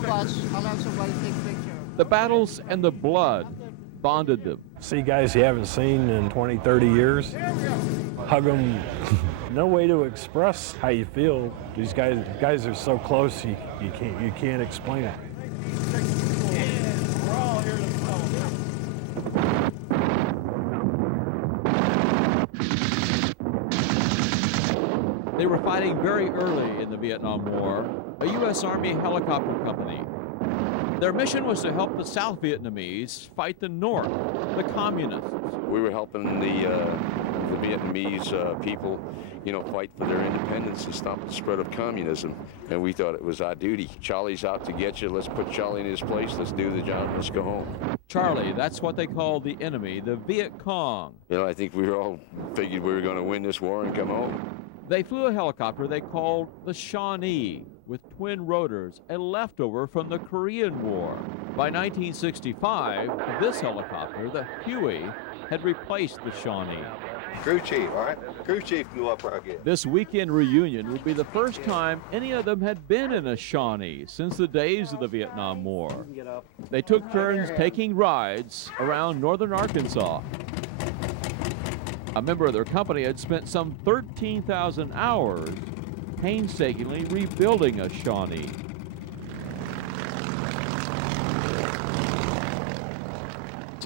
so much. I'll have somebody take a picture. The battles and the blood bonded them. See guys you haven't seen in 20, 30 years, hug them. No way to express how you feel. These guys are so close, you can't explain it. They were fighting very early in the Vietnam War, a U.S. Army helicopter company. Their mission was to help the South Vietnamese fight the North, the communists. We were helping the Vietnamese people, fight for their independence and stop the spread of communism. And we thought it was our duty. Charlie's out to get you. Let's put Charlie in his place. Let's do the job. Let's go home. Charlie, that's what they called the enemy, the Viet Cong. I think we all figured we were going to win this war and come home. They flew a helicopter they called the Shawnee, with twin rotors, a leftover from the Korean War. By 1965, this helicopter, the Huey, had replaced the Shawnee. Crew chief, all right? Crew chief flew up right again. This weekend reunion would be the first time any of them had been in a Shawnee since the days of the Vietnam War. They took turns taking rides around northern Arkansas. A member of their company had spent some 13,000 hours painstakingly rebuilding a Shawnee.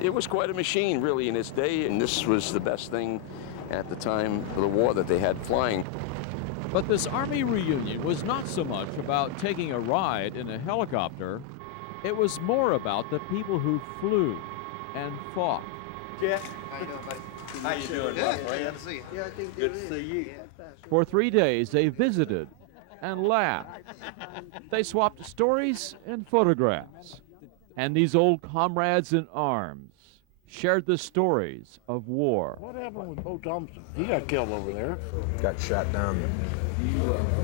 It was quite a machine, really, in its day, and this was the best thing at the time of the war that they had flying. But this Army reunion was not so much about taking a ride in a helicopter. It was more about the people who flew and fought. Jeff, how you doing, buddy? How you doing, Good. buddy? Good to see you. Yeah, I think Good to see you. For 3 days, they visited and laughed. They swapped stories and photographs. And these old comrades in arms shared the stories of war. What happened with Bo Thompson? He got killed over there. Got shot down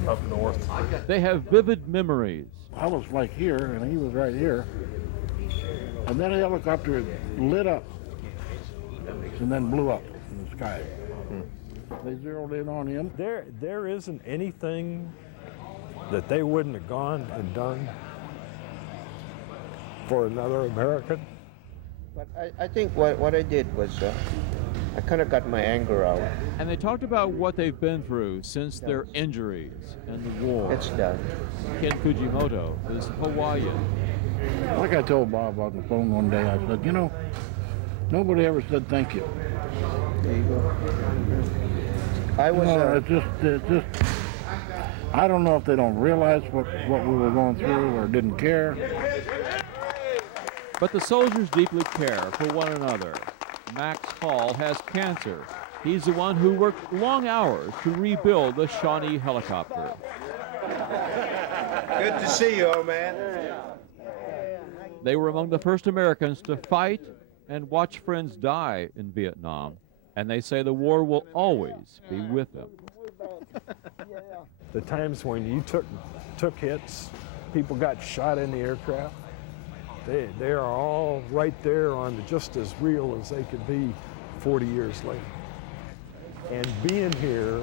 up north. They have vivid memories. I was like here, and he was right here. And that helicopter lit up and then blew up in the sky. They zeroed in on him. There isn't anything that they wouldn't have gone and done for another American. But I think what I did was I kind of got my anger out. And they talked about what they've been through since their injuries and the war. It's done. Ken Fujimoto is Hawaiian. Like I told Bob on the phone one day, I said, nobody ever said thank you. There you go. I was. It's just. I don't know if they don't realize what we were going through or didn't care. But the soldiers deeply care for one another. Max Hall has cancer. He's the one who worked long hours to rebuild the Shawnee helicopter. Good to see you, old man. They were among the first Americans to fight and watch friends die in Vietnam. And they say the war will always be with them. The times when you took hits, people got shot in the aircraft, they are all right there on just as real as they could be 40 years later. And being here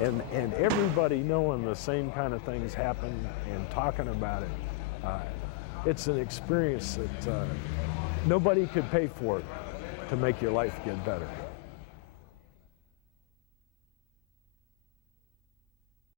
and everybody knowing the same kind of things happen and talking about it, it's an experience that nobody could pay for to make your life get better.